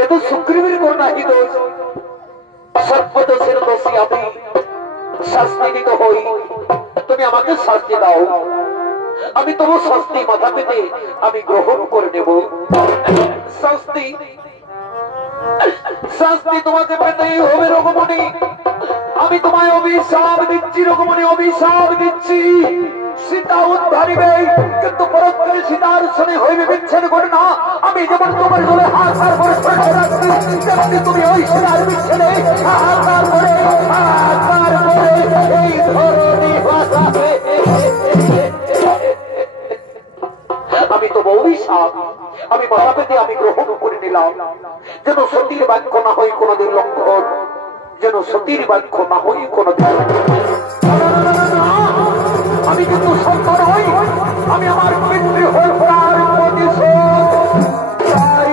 এ তো সুগ্রীবের করোনা কি দোষ, সর্বদোষের দোষী আমি, শাস্তি দিতে হই। তুমি আমাকে শাস্তি দাও, আমি তোমার শাস্তি মাথা পেতে আমি গ্রহণ করে নেব। শাস্তি তোমাকে পেতেই হবে রঘুমণি। আমি তোমায় অভিশাপ দিচ্ছি রঘুমণি, অভিশাপ দিচ্ছি। সীতা উদ্ধারিবে, কিন্তু পরক্ষণে সীতার সঙ্গে হইবে বিচ্ছেদ করে না। আমি যেমন তোমার জলে হাহাকার করে তেমনি তুমি ওই সীতার বিচ্ছেদে হাহাকার করে এই ধরনী বাঁচাবে। আমি তো অভিশাপ আমি মাথা পেতে আমি গ্রহণ করে নিলাম। যেন সতীর বাক্য না হয় কোনদিন লঙ্ঘন, যেন সতীর বাক্য না হয় কোনদিন। আমি কিন্তু সত্য নই, আমি আমার পিতৃ হত্যার প্রতিশোধ চাই।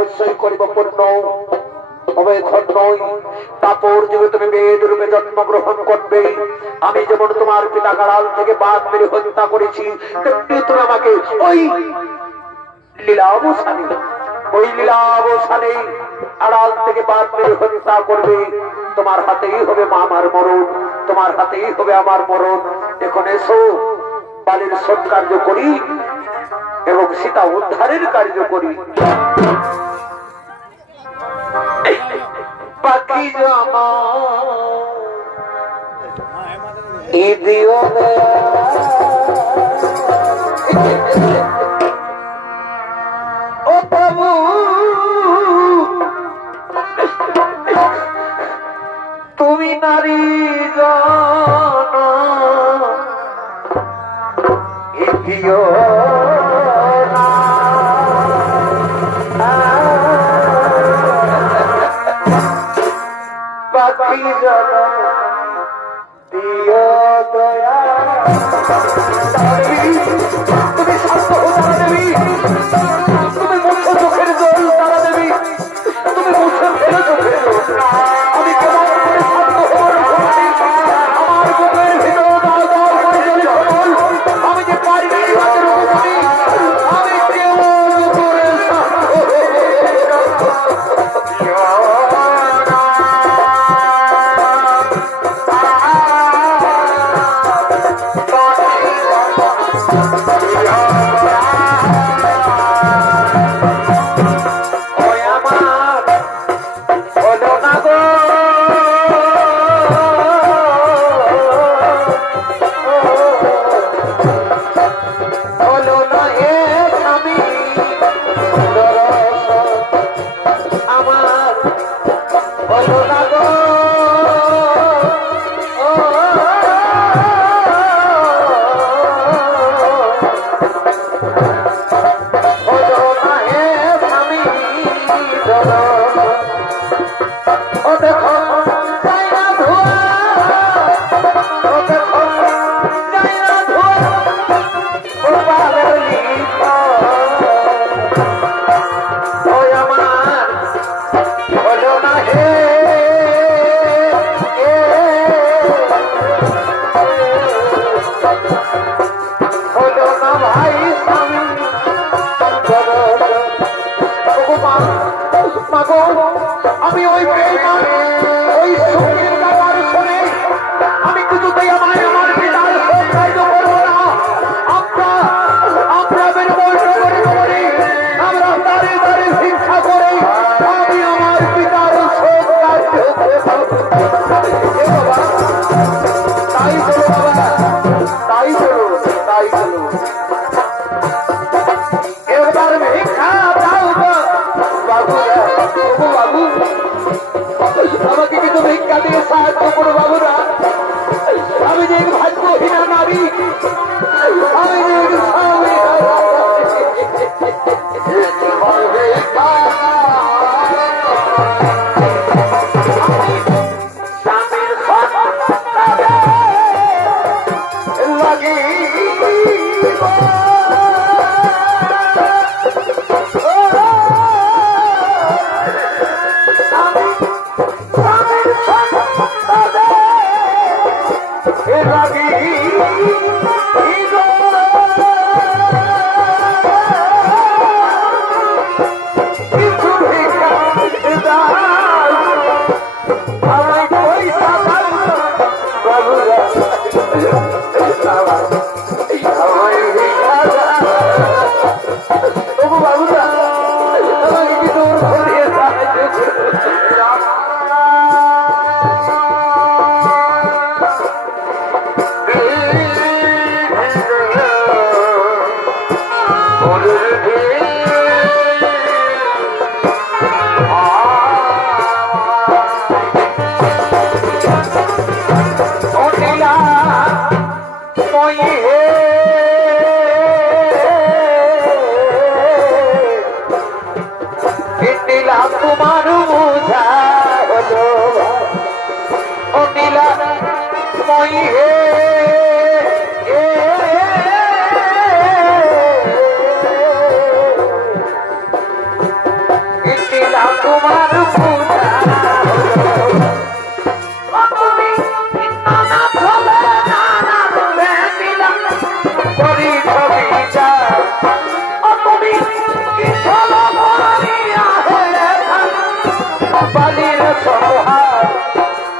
অবশ্যই করিব পূর্ণ। তারপর যুগে তুমি বেদ রূপে জন্মগ্রহণ করবে। আমি যেমন তোমার পিতা কারাল থেকে বাঘ মেরে হত্যা করেছি, তেমনি তুমি আমাকে ওই লীলাবসানে আড়াল থেকে বাঘ মেরে হত্যা করবে। তোমার হাতেই হবে আমার মরণ, তোমার হাতেই হবে আমার মরণ। এখন এসো বালির সৎকার্য করি এবং সীতা উদ্ধারের কার্য করি। পাখি জামা ও প্রভু, তুমি নারী জানা ইদিও পাখি জানা দিও দয়া। তুমি শান্ত হো তারা দেবী, তুমি মুখ্য চোখের জল তারা দেবী, তুমি মুখে ফেলে চোখের জল। আমি কেমন করে শান্ত হওয়ার ভক্তি, আমার বুকের ভিতর দাও দাও করে জ্বলে ঝলমল। আমি যে পারিনি রাতের উপমনি, আমি কেমন করে শান্ত আমি ওই বেঈমান ওই সুখের ব্যাপার শুনে আমি কিছুতেই আমায় আমার পিতার সৎকার্য করবো না। আমরা বের বৈঠক করে আমরা দাঁড়িয়ে দাঁড়িয়ে শিক্ষা করে আমি আমার পিতার সৎকার্য করবো। তাই বলো বাবা, তাই বলো, তাই বলো। এবার ভিক্ষা দাও বাবুরা, বাবু আমাকে কিন্তু ভিক্ষা দিয়ে সাহায্য করো বাবুরা। আমি যে ভাগ্যহীনা নারী, আমি যে স্বামী স্বামীর লাগে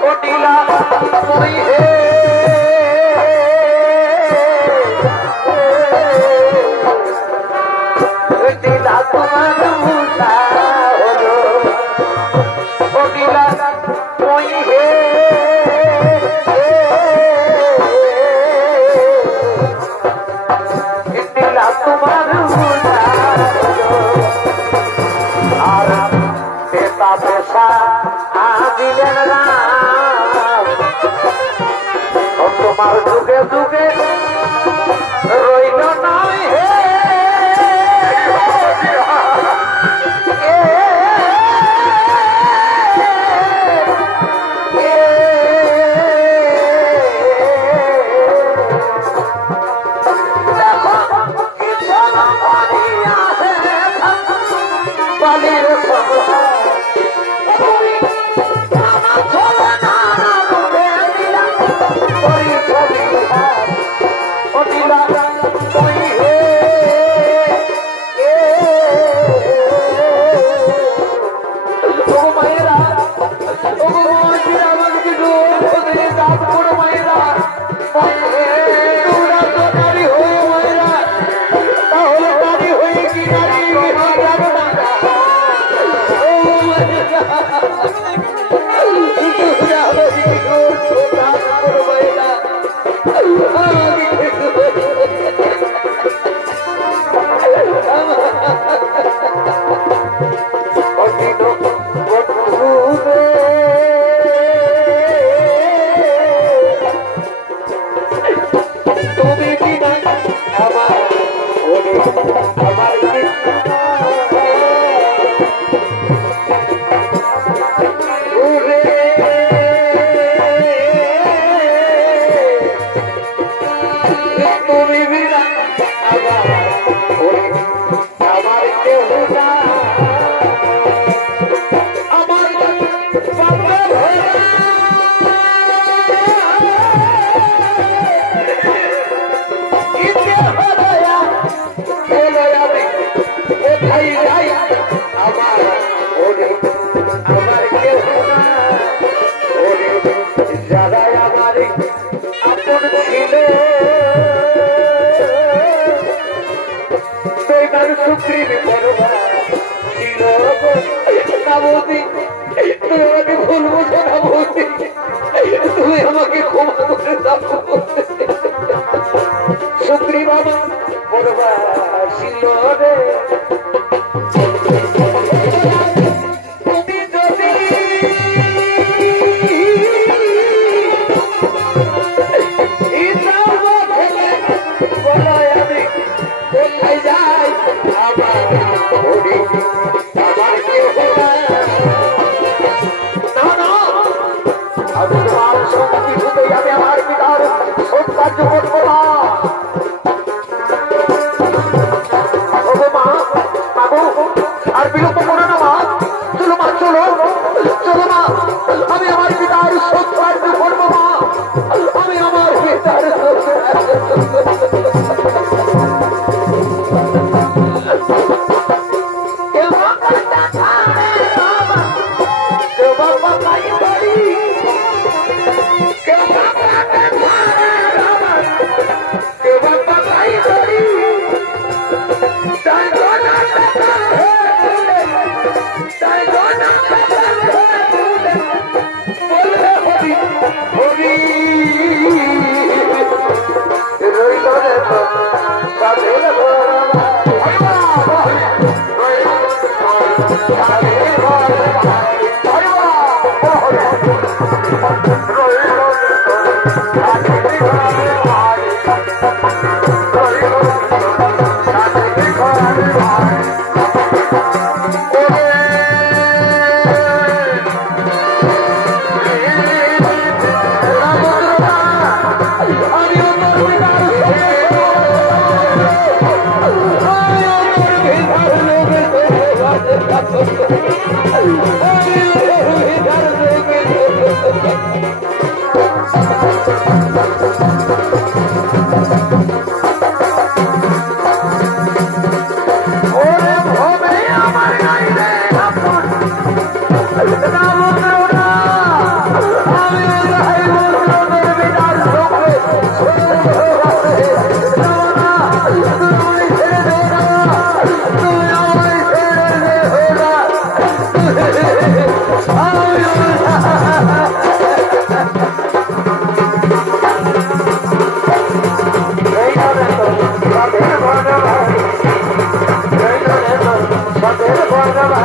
ও নীলা তুই হে নীলা তোমার ভূষা হলো ও নীলা তুই হে নীলা তোমার ভূষা আর পেতা পেশা দিলেন রাম তোমার যুগে যুগে রইল নয় হে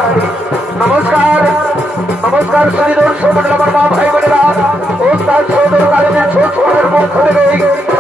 नमस्कार नमस्कार श्री दर्शक मंडल भाई बोलेगा उस्ताद छोड़ काले छोड़ छोड़ मुख खोले